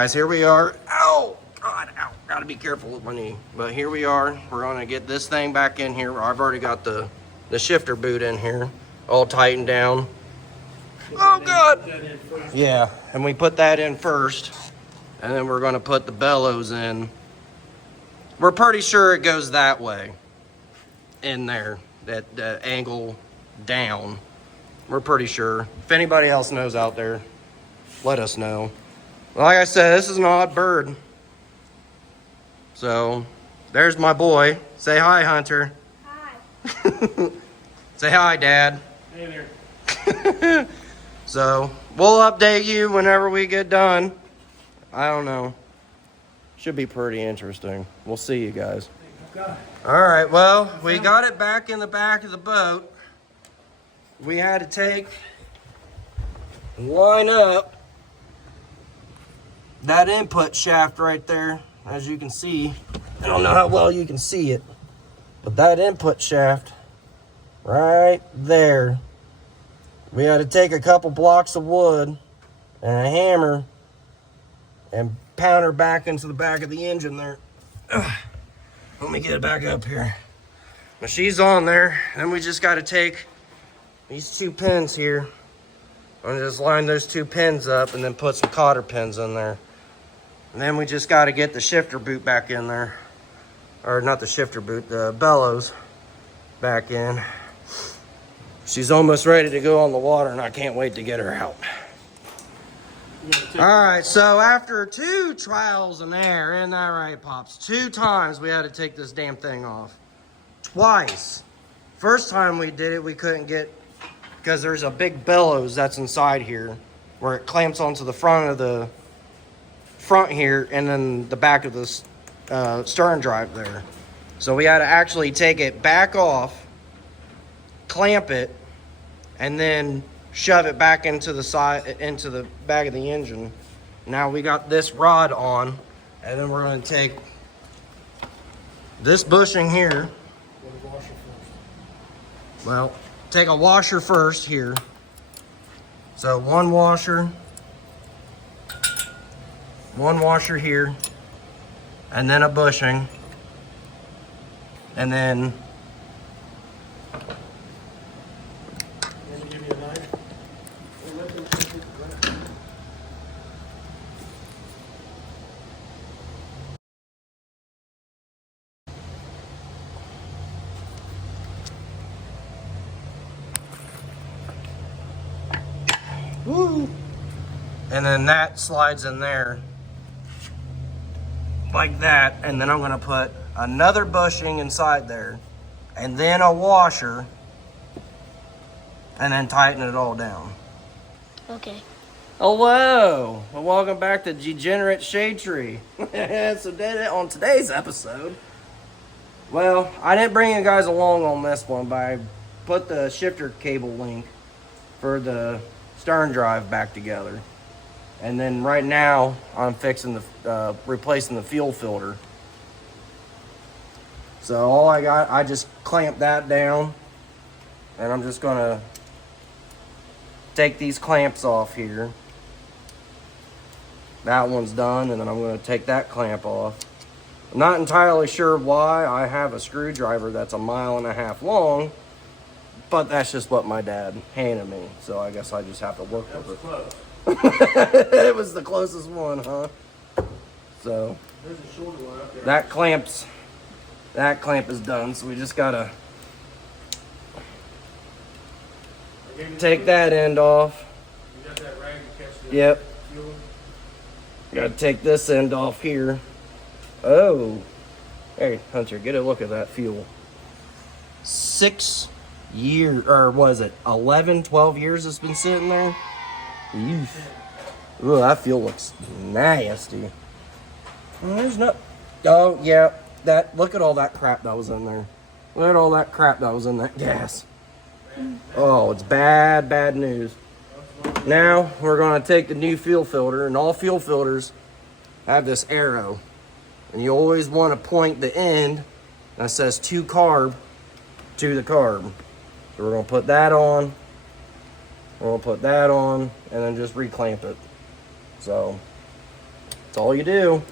guys, here we are. Ow! God, ow. Gotta be careful with my knee. But here we are. We're gonna get this thing back in here. I've already got the shifter boot in here, all tightened down. Oh, God! Yeah, and we put that in first. And then we're gonna put the bellows in. We're pretty sure it goes that way. In there, that angle down. We're pretty sure. If anybody else knows out there, let us know. Like I said, this is an odd bird. So, there's my boy. Say hi, Hunter. Hi. Say hi, Dad. Hey there. So, we'll update you whenever we get done. I don't know. Should be pretty interesting. We'll see you guys. All right, well, we got it back in the back of the boat. We had to take and line up that input shaft right there. As you can see, I don't know how well you can see it, but that input shaft right there, we had to take a couple blocks of wood and a hammer and pound her back into the back of the engine there. Ugh. Let me get it back up here. Now she's on there. Then we just got to take these two pins here and just line those two pins up and then put some cotter pins in there. And then we just got to get the shifter boot back in there. Or not the shifter boot, the bellows back in. She's almost ready to go on the water and I can't wait to get her out. All right, so after 2 trials and error, isn't that right, Pops? 2 times we had to take this damn thing off. Twice. First time we did it, we couldn't get, because there's a big bellows that's inside here, where it clamps onto the front here, and then the back of the stern drive there. So we had to actually take it back off, clamp it, and then shove it back into the back of the engine. Now we got this rod on, and then we're going to take this bushing here. Well, take a washer first here. So one washer here, and then a bushing, and then woo. And then that slides in there like that, and then I'm going to put another bushing inside there, and then a washer, and then tighten it all down. Okay. Hello, well, welcome back to Degenerate Shade Tree. So on today's episode, well, I didn't bring you guys along on this one, but I put the shifter cable link for the stern drive back together. And then right now, I'm fixing replacing the fuel filter. So all I got, I just clamped that down, and I'm just gonna take these clamps off here. That one's done, and then I'm gonna take that clamp off. I'm not entirely sure why I have a screwdriver that's 1.5 miles long, but that's just what my dad handed me. So I guess I just have to work with it. Close. It was the closest one, huh? So There's a shorter one up there. that clamp is done, so we just gotta take that end off. You got that rag to catch the Yep. fuel? Gotta take this end off here. Oh. Hey, Hunter, get a look at that fuel. 6 years, or was it 11, 12 years it's been sitting there? Eesh. Ooh, that fuel looks nasty. Well, there's no. Oh, yeah. Look at all that crap that was in there. Look at all that crap that was in that gas. Oh, it's bad news. Now, we're going to take the new fuel filter, and all fuel filters have this arrow. And you always want to point the end that says to carb to the carb. So we're going to put that on. We're going to put that on and then just reclamp it. So That's all you do.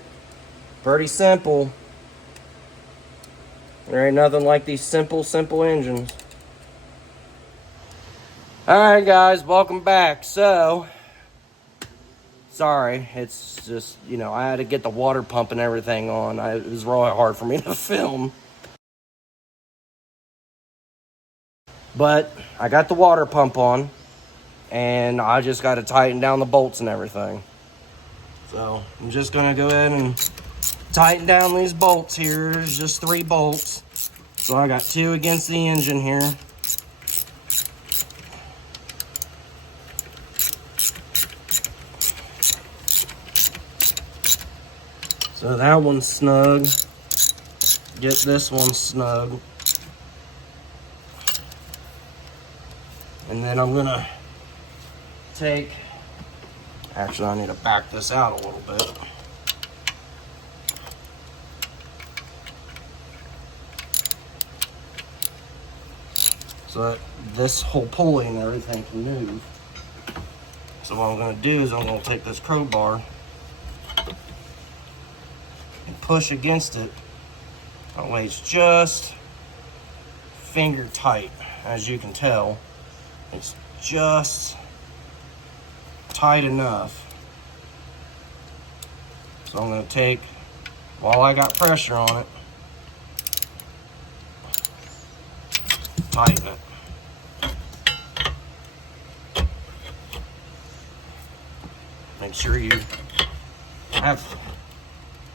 Pretty simple. There ain't nothing like these simple engines. Alright guys, welcome back. So, sorry, it's just, you know, I had to get the water pump and everything on. It was really hard for me to film. But I got the water pump on, and I just got to tighten down the bolts and everything. So, I'm just going to go ahead and tighten down these bolts here. There's just 3 bolts. So I got 2 against the engine here. So that one's snug. Get this one snug. And then I'm gonna take, actually I need to back this out a little bit. So that this whole pulley and everything can move. So what I'm gonna do is I'm gonna take this crowbar and push against it. That way it's just finger tight. As you can tell, it's just tight enough. So I'm gonna take, while I got pressure on it, tighten it. Make sure you have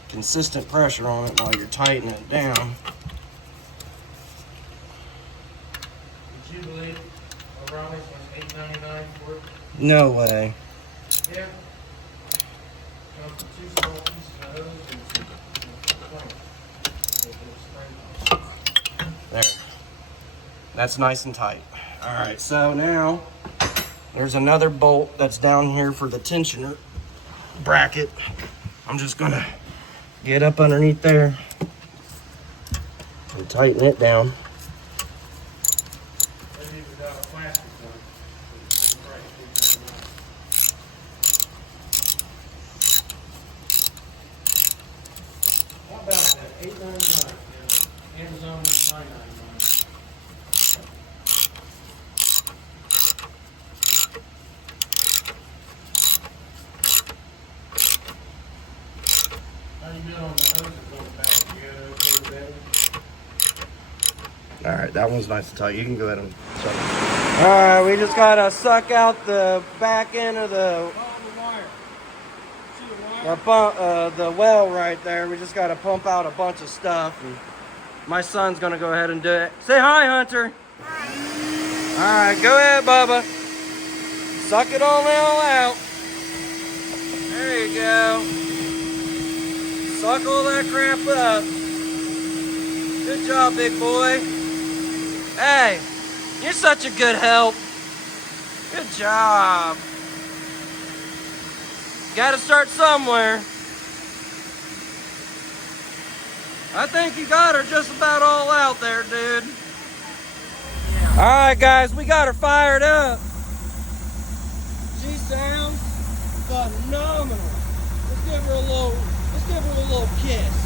consistent pressure on it while you're tightening it down. Would you believe O'Reilly's was $8.99 for it? No way. Yeah. Comes with 2 small pieces of hose and 2 clamps. There. That's nice and tight. All right, so now there's another bolt that's down here for the tensioner bracket. I'm just gonna get up underneath there and tighten it down. Maybe without a plastic one. It's the price, $8.99. How about that? $8.99. Yeah. Amazon was $9.99. How you doing on the hoses on the back? You okay with that? All right, that one's nice and tight. You can go ahead and suck it. All right, we just gotta suck out the back end of the Follow the wire. See the wire? the well right there. We just gotta pump out a bunch of stuff. And my son's gonna go ahead and do it. Say hi, Hunter. Hi. All right, go ahead, Bubba. Suck it all out. There you go. Suck all that crap up. Good job, big boy. Hey, you're such a good help. Good job. Gotta start somewhere. I think you got her just about all out there, dude. All right, guys, we got her fired up. She sounds phenomenal. Let's give her a little kiss.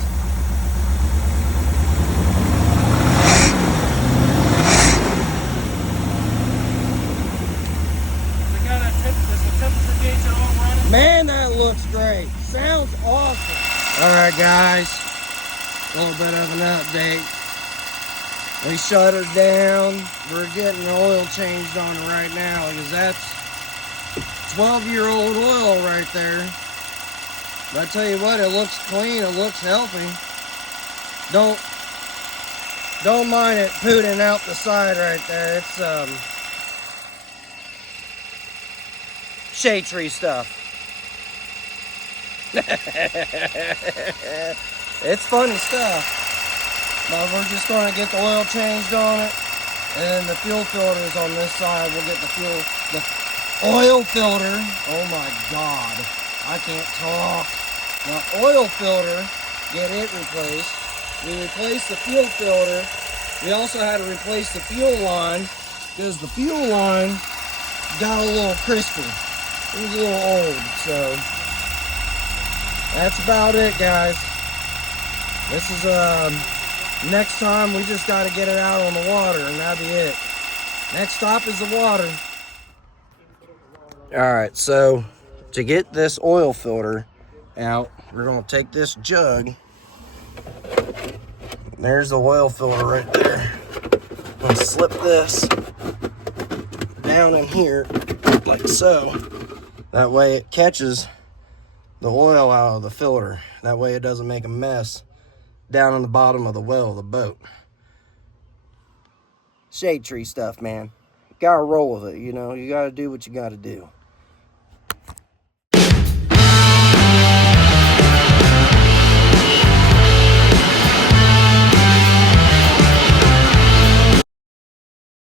Man, that looks great. Sounds awesome. All right, guys. A little bit of an update. We shut her down. We're getting the oil changed on her right now because that's 12-year-old oil right there. But I tell you what, it looks clean. It looks healthy. Don't mind it pooting out the side right there. It's shade tree stuff. It's funny stuff. But we're just going to get the oil changed on it. And the fuel filters on this side. We'll get the oil filter. Oh my God. I can't talk. The oil filter, get it replaced. We replaced the fuel filter. We also had to replace the fuel line because the fuel line got a little crispy. It was a little old, so that's about it, guys. This is, next time we just got to get it out on the water, and that'll be it. Next stop is the water. All right, so to get this oil filter out, we're going to take this jug. There's the oil filter right there. I'm going to slip this down in here like so. That way it catches the oil out of the filter. That way it doesn't make a mess down on the bottom of the well of the boat. Shade tree stuff, man. Gotta roll with it, you know. You gotta do what you gotta do.